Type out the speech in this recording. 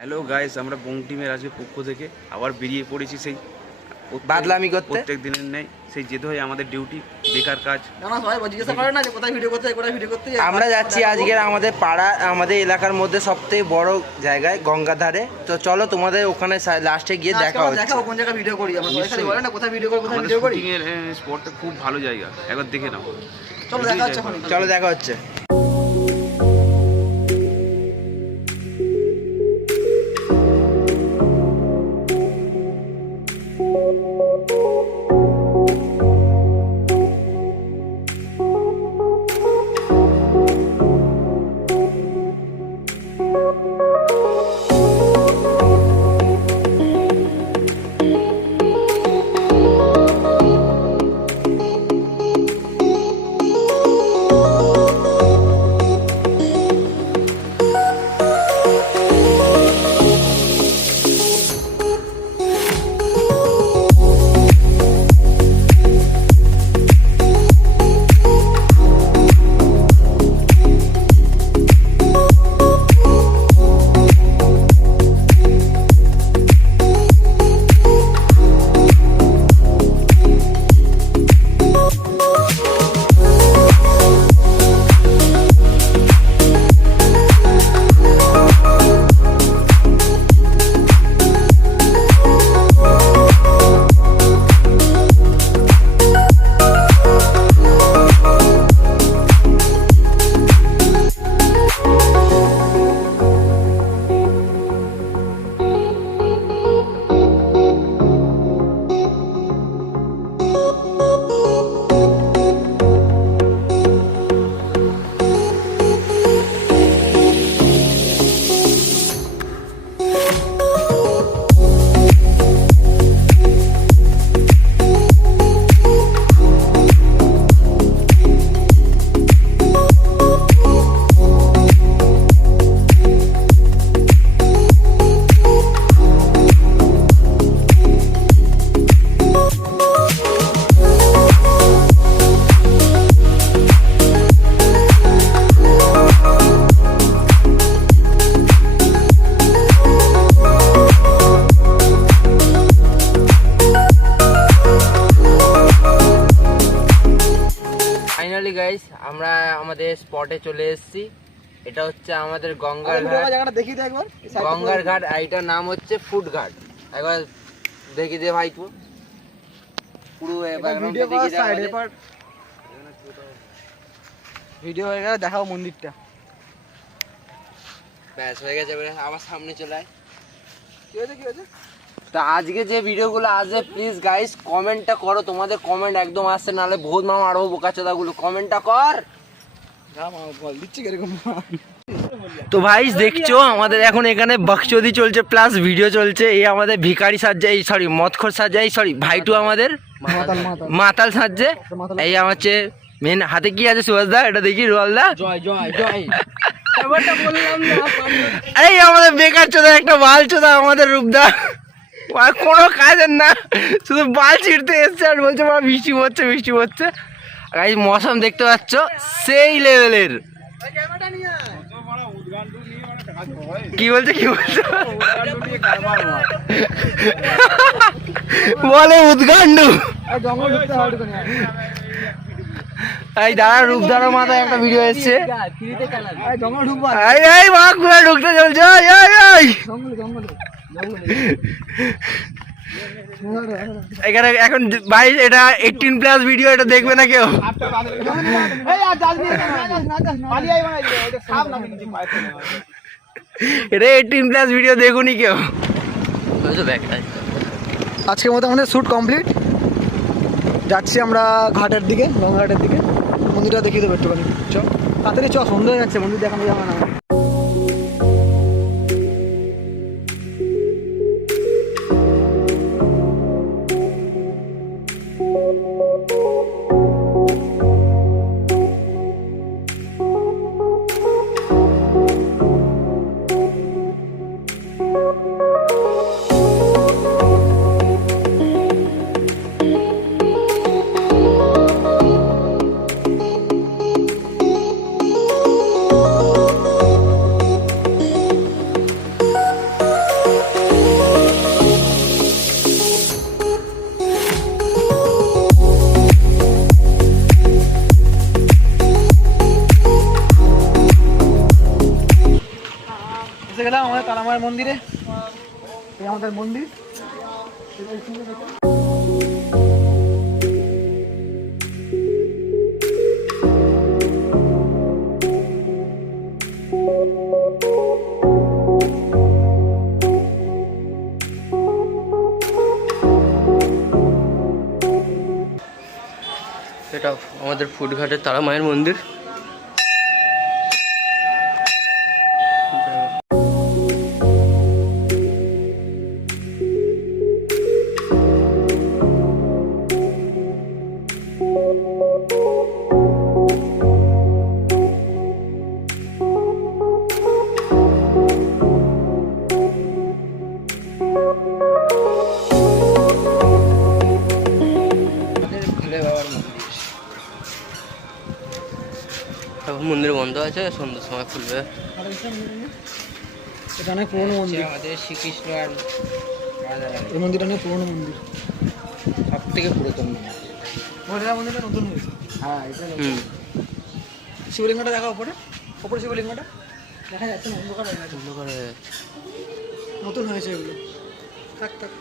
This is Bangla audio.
হ্যালো গাইস, আমরা বং টিমের আজকে পক্ষ থেকে আবার বেরিয়ে পড়েছি সেই বাদলামি করতে। প্রত্যেক দিনের নেই সেই যেতে হয় আমাদের ডিউটি, বেকার কাজ। আমরা যাচ্ছি আজকে আমাদের পাড়া, আমাদের এলাকার মধ্যে সবথেকে বড় জায়গায় গঙ্গার ধারে। তো চলো তোমাদের ওখানে লাস্টে গিয়ে দেখা হচ্ছে। কোন জায়গায় ভিডিও করি আমরা, সবাই বলে না কোথায় ভিডিও করি, কোথায় আমাদের ভিডিও করি। শুটিং এর স্পটটা খুব ভালো জায়গা, একবার দেখে নাও। চলো দেখা হচ্ছে ওখানে। চলো দেখা হচ্ছে। ফাইনালি গাইস, আমরা আমাদের স্পটে চলে এসেছি। এটা হচ্ছে আমাদের গঙ্গার ঘাট। জায়গাটা দেখিয়ে দে একবার। গঙ্গার ঘাট, এইটার নাম হচ্ছে ফুড ঘাট। একবার দেখিয়ে দে ভাই, পুরো ভিডিও করার সাইড এবার ভিডিও হয়ে গেলে দেখাও মন্দিরটা। ব্যাস হয়ে গেছে, এবারে আবার সামনে চলে আয়। কি হয়েছে কি হয়েছে? তো আজকে যে ভিডিওগুলো আসবে, প্লিজ গাইস কমেন্টটা করো। তোমাদের কমেন্ট একদম আসছে, নাহলে বহুত মামা আরো বোকাচোদাগুলো। কমেন্টটা কর। যা মা বল দিচ্ছি কিরকম। তো ভাইস দেখছো, আমাদের এখন এখানে বকচোদি চলছে প্লাস ভিডিও চলছে। এই আমাদের ভিখারি সাজছে, এই সরি মদখোর সাজছে, এই সরি ভাইটু আমাদের মাতাল সাজছে। এই আমার হচ্ছে মেন হাতে কি আছে সুভাষদা, এটা দেখি রোয়ালদা। জয় জয় জয়। এবারটা বললাম না। এই আমাদের বেকার চোদা একটা বাল চোদা আমাদের রূপদা, আর কোনো কাজের না, শুধু বাল ছিঁড়তে এসছে আর বলছে মা বৃষ্টি পড়ছে বৃষ্টি পড়ছে। আর এই মৌসুম দেখতে পাচ্ছ সেই লেভেলের। কি বলছে কি বলছো? বলে উদ্গান্ডু। এই দাঁড়া, রূপদার মাথায় একটা ভিডিও এসছে। এই মা ঘুরে ঢুকতে চলছে। এখানে এখন ভাই এটা 18+ ভিডিও, এটা দেখবে না কেউ। এটা 18+ ভিডিও, দেখুনি কেউ। আজকের মতো আমাদের শ্যুট কমপ্লিট। যাচ্ছি আমরা ঘাটের দিকে, গঙ্গাঘাটের দিকে। মন্দিরটা দেখিয়ে দেবো একটুখানি। চ তাড়াতাড়ি চ, সন্ধ্যা হয়ে যাচ্ছে, মন্দির দেখানো যাবে না। তারামায়ের মন্দিরে। এই আমাদের মন্দির। এটা আমাদের ফুটঘাটের তারা মায়ের মন্দির। এখন মন্দির বন্ধ আছে, সন্ধ্যার সময় খুলবে। এটা অনেক পুরোনো মন্দির। আমাদের শ্রীকৃষ্ণ আর এই মন্দিরটা অনেক পুরোনো মন্দির, সব থেকে পুরাতন মন্দিরটা নতুন হয়েছে। হ্যাঁ এটা শিবলিঙ্গটা দেখা ওপরে, ওপরে শিবলিঙ্গটা দেখা যাচ্ছে না, অন্ধকার হয়ে গেছে। সুন্দর করে নতুন হয়েছে এগুলো। থাক থাক।